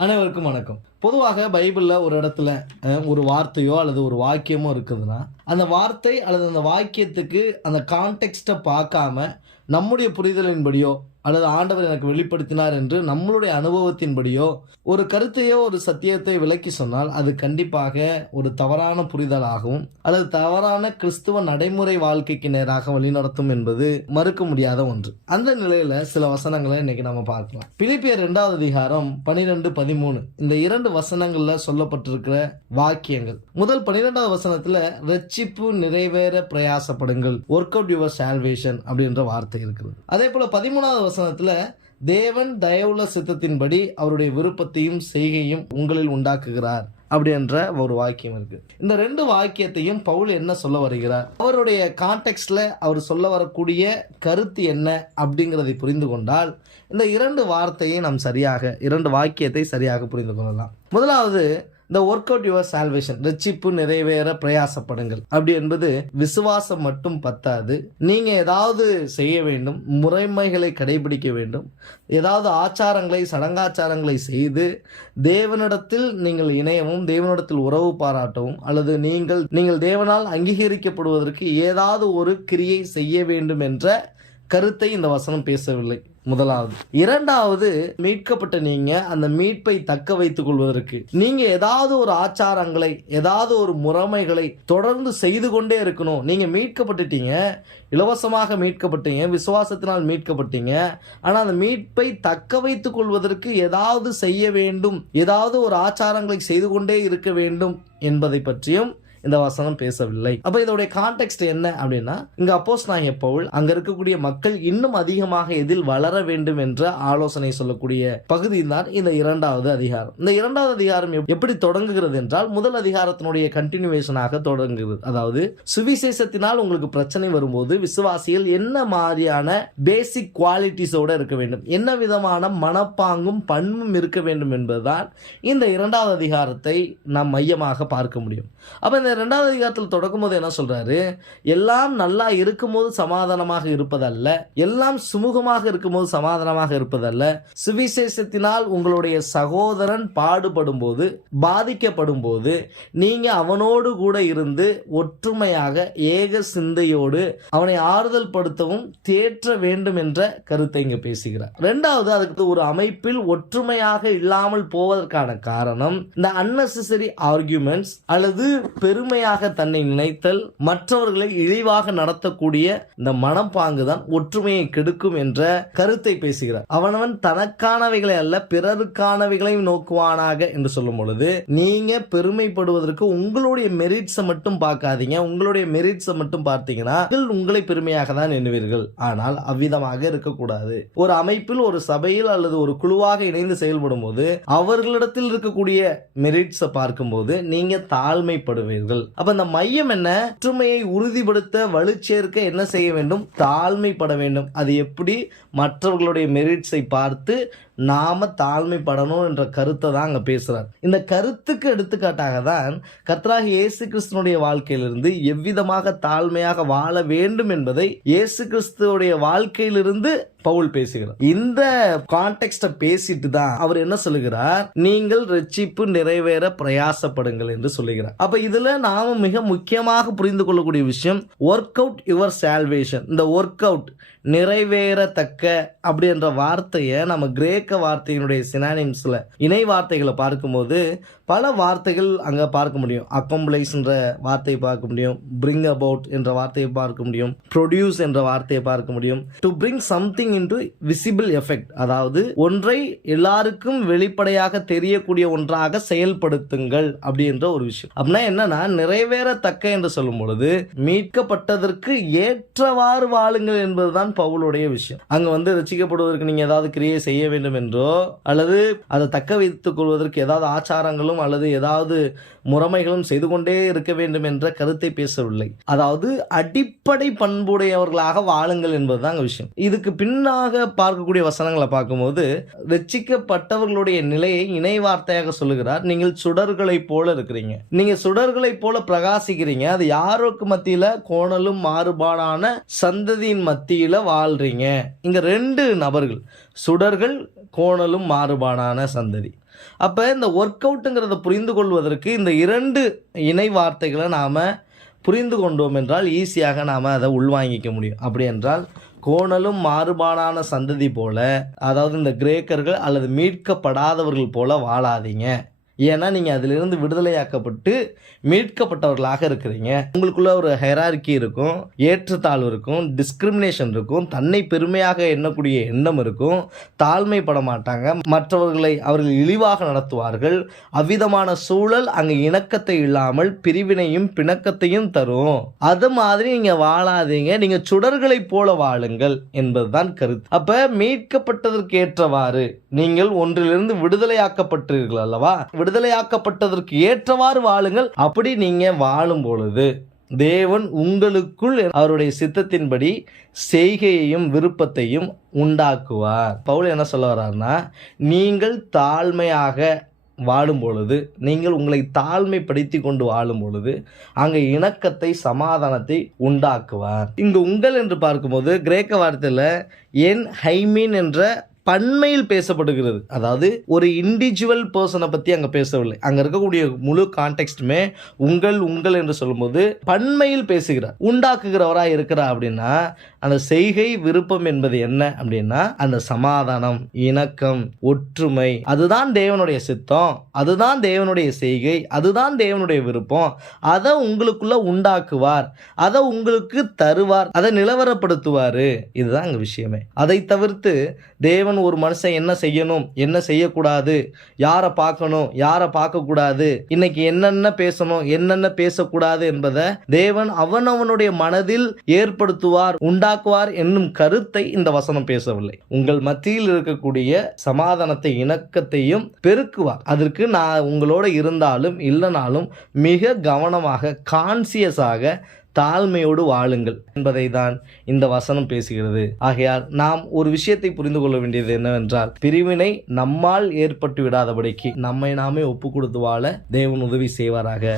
அனைவருக்கும் வணக்கம். பொதுவாக பைபிளில் ஒரு இடத்துல ஒரு வார்த்தையோ அல்லது ஒரு வாக்கியமோ இருக்குதுன்னா அந்த வார்த்தை அல்லது அந்த வாக்கியத்துக்கு அந்த கான்டெக்ஸ்ட்டை பார்க்காம நம்முடைய புரிதலின்படியோ அல்லது ஆண்டவர் எனக்கு வெளிப்படுத்தினார் என்று நம்மளுடைய அனுபவத்தின்படியோ ஒரு கருத்தையோ ஒரு சத்தியத்தை விளக்கி சொன்னால் அது கண்டிப்பாக ஒரு தவறான புரிதலாகவும் அல்லது தவறான கிறிஸ்துவ நடைமுறை வாழ்க்கைக்கு நேராக வழிநடத்தும் என்பது மறுக்க முடியாத ஒன்று. அந்த நிலையில சில வசனங்களை இன்னைக்கு நம்ம பார்க்கலாம். பிலிப்பியர் இரண்டாவது அதிகாரம் பனிரெண்டு பதிமூணு. இந்த இரண்டு வசனங்கள்ல சொல்லப்பட்டிருக்கிற வாக்கியங்கள். முதல் பனிரெண்டாவது வசனத்துல ரட்சிப்பு நிறைவேற பிரயாசப்படுங்கள். ஒர்க் அவுட் யுவர் சால்வேஷன் அப்படின்ற வார்த்தை இருக்குது. அதே போல பதிமூணாவது வசனத்தில் தேவன் தயவுள்ள சித்தத்தின்படி அவருடைய விருப்பத்தையும் செய்கையும் உங்களில் உண்டாக்குகிறார் அப்படின்ற ஒரு வாக்கியம் இருக்கு. இந்த ரெண்டு வாக்கியத்தையும் பவுல் என்ன சொல்ல வருகிறார்? அவருடைய கான்டெக்ட்ல அவர் சொல்ல வரக்கூடிய கருத்து என்ன அப்படிங்கிறதை புரிந்து கொண்டால் இந்த இரண்டு வார்த்தையை நாம் சரியாக இரண்டு வாக்கியத்தை சரியாக புரிந்து கொள்ளலாம். முதலாவது இந்த ஒர்க் அவுட் யுவர் சால்வேஷன் ரட்சிப்பு நிறைவேற பிரயாசப்படுங்கள். அப்படி என்பது விசுவாசம் மட்டும் பத்தாது. நீங்க ஏதாவது செய்ய வேண்டும் முறைமைகளை கடைபிடிக்க வேண்டும். ஏதாவது ஆச்சாரங்களை சடங்காச்சாரங்களை செய்து தேவனிடத்தில் நீங்கள் இணையவும் தேவனிடத்தில் உறவு பாராட்டவும் அல்லது நீங்கள் நீங்கள் தேவனால் அங்கீகரிக்கப்படுவதற்கு ஏதாவது ஒரு கிரியை செய்ய வேண்டும் என்ற கருத்தை இந்த வசனம் பேசவில்லை. முதலாவது. இரண்டாவது மீட்கப்பட்ட நீங்க அந்த மீட்பை தக்க வைத்துக் கொள்வதற்கு. நீங்க ஏதாவது ஒரு ஆச்சாரங்களை ஏதாவது ஒரு முறைமைகளை தொடர்ந்து செய்து கொண்டே இருக்கணும். நீங்க மீட்கப்பட்டுட்டீங்க இலவசமாக மீட்கப்பட்டீங்க விசுவாசத்தினால் மீட்கப்பட்டீங்க. ஆனால் அந்த மீட்பை தக்க வைத்துக் கொள்வதற்கு ஏதாவது செய்ய வேண்டும் ஏதாவது ஒரு ஆச்சாரங்களை செய்து கொண்டே இருக்க வேண்டும் என்பதை பற்றியும் இந்த வசனம் பேசவில்லை. அப்ப இதோடைய கான்டெக்ட் என்ன அப்படின்னா இங்க அப்போஸ் நான் பவுல் அங்க இருக்கக்கூடிய மக்கள் இன்னும் அதிகமாக எதில் வளர வேண்டும் என்ற ஆலோசனை சொல்லக்கூடிய பகுதி தான் இந்த இரண்டாவது அதிகாரம். இந்த இரண்டாவது அதிகாரம் எப்படி தொடங்குகிறது என்றால் முதல் அதிகாரத்தினுடைய கண்டினியூவேஷனாக தொடங்குகிறது. அதாவது சுவிசேஷத்தினால் உங்களுக்கு பிரச்சனை வரும்போது விசுவாசிகள் என்ன மாதிரியான பேசிக் குவாலிட்டிஸோட இருக்க வேண்டும்? என்ன விதமான மனப்பாங்கும் பண்பும் இருக்க வேண்டும் என்பதுதான் இந்த இரண்டாவது அதிகாரத்தை நாம் மையமாக பார்க்க முடியும். அப்ப இந்த ரெண்டாவது அதிகாரத்தில் தொடக்கும் போது என்ன சொல்றாரு? எல்லாம் நல்லா இருக்கும்போது சமாதானமாக இருப்பதல்ல. எல்லாம் சுமூகமாக இருக்கும்போது சமாதானமாக இருப்பதல்ல. சுவிசேஷத்தினால் உங்களுடைய சகோதரன் பாடுபடும் போது பாதிக்கப்படும் போது நீங்க அவனோடு கூட இருந்து ஒற்றுமையாக ஏக சிந்தையோடு அவனை ஆறுதல் படுத்தவும் தேற்ற வேண்டும் என்ற கருத்தை இங்க பேசுகிறார். ரெண்டாவது அதுக்கு ஒரு அமைப்பில் ஒற்றுமையாக இல்லாமல் போவதற்கான காரணம் இந்த அன்னெசரி ஆர்குமெண்ட்ஸ் அல்லது பெரும் பெருமையாக தன்னை நினைத்தல் மற்றவர்களை இழிவாக நடத்தக்கூடிய இந்த மனப்பாங்கு தான் ஒற்றுமையை கெடுக்கும் என்ற கருத்தை பேசுகிறார். அவனவன் தனக்கானவைகளை அல்ல பிறருக்கானவைகளையும் நோக்குவானாக என்று சொல்லும் பொழுது நீங்க பெருமைப்படுவதற்கு உங்களுடைய மெரிட்ஸை மட்டும் பார்க்காதீங்க. உங்களுடைய மெரிட்ஸை மட்டும் பார்த்தீங்கன்னா உங்களை பெருமையாக தான் எண்ணுவீர்கள். ஆனால் அவ்விதமாக இருக்கக்கூடாது. ஒரு அமைப்பில் ஒரு சபையில் அல்லது ஒரு குழுவாக இணைந்து செயல்படும் போது அவர்களிடத்தில் இருக்கக்கூடிய மெரிட்ஸை பார்க்கும்போது நீங்க தாழ்மைப்படுவீர்கள். அப்ப இந்த மையம் என்ன? ஒற்றுமையை உறுதிப்படுத்த வலுச்சேர்க்க என்ன செய்ய வேண்டும்? தாழ்மைப்பட வேண்டும். அது எப்படி மற்றவர்களுடைய மெரிட்ஸை பார்த்து நாம தாழ்மைப்படணும் என்ற கருத்தை தான் அங்கே பேசுகிறார் இந்த கருத்துக்கு எடுத்துக்காட்டாக தான் கர்த்தராக இயேசு கிறிஸ்துனுடைய வாழ்க்கையிலிருந்து எவ்விதமாக தாழ்மையாக வாழ வேண்டும் என்பதை இயேசு கிறிஸ்துவோடைய வாழ்க்கையிலிருந்து பவுல் பேசுகிறார். இந்த கான்டெக்ட பேசிட்டு தான் அவர் என்ன சொல்லுகிறார்? நீங்கள் ரட்சிப்பு நிறைவேற பிரயாசப்படுங்கள் என்று சொல்லுகிறார். அப்ப இதுல நாம மிக முக்கியமாக புரிந்து கொள்ளக்கூடிய விஷயம் ஒர்க் அவுட் யுவர் சால்வேஷன் இந்த ஒர்க் அவுட் நிறைவேறத்தக்க அப்படின்ற வார்த்தையை நம்ம கிரேக் கிரேக்க வார்த்தையினுடைய சினானிம்ஸில் இணை வார்த்தைகளை பார்க்கும்போது பல வார்த்தைகள் அங்கே பார்க்க முடியும். அக்கம்பளைஸ்ன்ற வார்த்தையை பார்க்க முடியும். பிரிங் அபவுட் என்ற வார்த்தையை பார்க்க முடியும். ப்ரொடியூஸ் என்ற வார்த்தையை பார்க்க முடியும். To bring something into visible effect அதாவது ஒன்றை எல்லாருக்கும் வெளிப்படையாக தெரியக்கூடிய ஒன்றாக செயல்படுத்துங்கள் அப்படின்ற ஒரு விஷயம். அப்படின்னா என்னன்னா நிறைவேறத்தக்க என்று சொல்லும் பொழுது மீட்கப்பட்டதற்கு ஏற்றவாறு வாழுங்கள் என்பதுதான் பவுலுடைய விஷயம். அங்கே வந்து ரசிக்கப்படுவதற்கு நீங்கள் ஏதாவது கிரியை செய்ய வேண்டும் என்றோ அல்லது அதை தக்க வைத்துக் கொள்வதற்கு ஏதாவது ஆச்சாரங்களும் அல்லது ஏதாவது முறைமைகளும் செய்து கொண்டே இருக்க வேண்டும் என்ற கருத்தை பேசவில்லை. அதாவது அடிப்படை பண்புடையவர்களாக வாழுங்கள் என்பதுதான் அங்க விஷயம். இதுக்கு பின்னாக பார்க்கக்கூடிய வசனங்களை பார்க்கும்போது ரட்சிக்கப்பட்டவர்களுடைய நிலையை இணை வார்த்தையாக சொல்லுகிறார். நீங்கள் சுடர்களை போல இருக்கிறீங்க. நீங்க சுடர்களைப் போல பிரகாசிக்கிறீங்க. அது யாருக்கு மத்தியில? கோணலும் மாறுபாடான சந்ததியின் மத்தியில வாழ்றீங்க. இங்க ரெண்டு நபர்கள் சுடர்கள் கோணலும் மாறுபாடான சந்ததி. அப்போ இந்த ஒர்க் அவுட்டுங்கிறத புரிந்து கொள்வதற்கு இந்த இரண்டு இணை வார்த்தைகளை நாம் புரிந்து கொண்டோம் என்றால் ஈஸியாக நாம் அதை உள்வாங்கிக்க முடியும். அப்படி என்றால் கோணலும் மாறுபாடான சந்ததி போல அதாவது இந்த கிரேக்கர்கள் அல்லது மீட்கப்படாதவர்கள் போல வாழாதீங்க. ஏன்னா நீங்கள் அதிலிருந்து விடுதலையாக்கப்பட்டு மீட்கப்பட்டவர்களாக இருக்கிறீங்க. உங்களுக்குள்ள ஒரு ஹெரார்கி இருக்கும் ஏற்றத்தாழ்வு இருக்கும் டிஸ்கிரிமினேஷன் இருக்கும் தன்னை பெருமையாக எண்ணக்கூடிய எண்ணம் இருக்கும் தாழ்மைப்பட மாட்டாங்க. மற்றவர்களை அவர்கள் இழிவாக நடத்துவார்கள். அவ்விதமான சூழல் அங்கே இணக்கத்தை இல்லாமல் பிரிவினையும் பிணக்கத்தையும் தரும். அது மாதிரி நீங்கள் வாழாதீங்க. நீங்கள் சுடர்களைப் போல வாழுங்கள் என்பதுதான் கருத்து. அப்போ மீட்கப்பட்டதற்கு ஏற்றவாறு நீங்கள் ஒன்றிலிருந்து விடுதலையாக்கப்பட்டீர்கள் அல்லவா? விடுதலையாக்கப்பட்டதற்கு ஏற்றவாறு வாழுங்கள். அப்படி நீங்கள் வாழும் பொழுது தேவன் உங்களுக்குள் அவருடைய சித்தத்தின்படி செய்கையையும் விருப்பத்தையும் உண்டாக்குவார். பவுல் என்ன சொல்ல வர்றாருன்னா நீங்கள் தாழ்மையாக வாழும் பொழுது நீங்கள் உங்களை தாழ்மைப்படுத்தி கொண்டு வாழும் பொழுது அங்கே இணக்கத்தை சமாதானத்தை உண்டாக்குவார். இங்கு உங்கள் என்று பார்க்கும்போது கிரேக்க வார்த்தையில் என் ஹைமீன் என்ற பன்மையில் பேசப்படுகிறது. அதாவது ஒரு இண்டிவிஜுவல் பர்சனை பற்றி அங்கே பேசவில்லை. அங்கே இருக்கக்கூடிய முழு கான்டெக்ட்டுமே உங்கள் உங்கள் என்று சொல்லும்போது பன்மையில் பேசுகிறார். உண்டாக்குகிறவராக இருக்கிறா அப்படின்னா அந்த செய்கை விருப்பம் என்பது என்ன அப்படின்னா அந்த சமாதானம் இணக்கம் ஒற்றுமை அதுதான் தேவனுடைய சித்தம் அதுதான் தேவனுடைய செய்கை அதுதான் தேவனுடைய விருப்பம். அதை உங்களுக்குள்ள உண்டாக்குவார். அதை உங்களுக்கு தருவார். அதை நிலவரப்படுத்துவார். இதுதான் அங்கே விஷயமே. அதை தவிர்த்து தேவன் ஒரு மனுஷன் என்ன செய்யணும் என்ன செய்யக்கூடாது யாரை பார்க்கணும் யாரை பார்க்கக்கூடாது இன்னைக்கு என்னென்ன பேசணும் என்னென்ன பேசக்கூடாது என்பதை தேவன் அவன் அவனுடைய மனதில் ஏற்படுத்துவார் உண்டாக்குவார் என்னும் கருத்தை இந்த வசனம் பேசவில்லை. உங்கள் மத்தியில் இருக்கக்கூடிய சமாதானத்தை இணக்கத்தையும் பெருக்குவார். அதற்கு நான் உங்களோட இருந்தாலும் இல்லைனாலும் மிக கவனமாக கான்சியஸாக தாழ்மையோடு வாழுங்கள் என்பதை தான் இந்த வசனம் பேசுகிறது. ஆகையால் நாம் ஒரு விஷயத்தை புரிந்து கொள்ள வேண்டியது என்னவென்றால் பிரிவினை நம்மால் ஏற்பட்டு விடாதபடிக்கு நம்மை நாமே ஒப்பு கொடுத்து வாழ தேவன் உதவி செய்வாராக.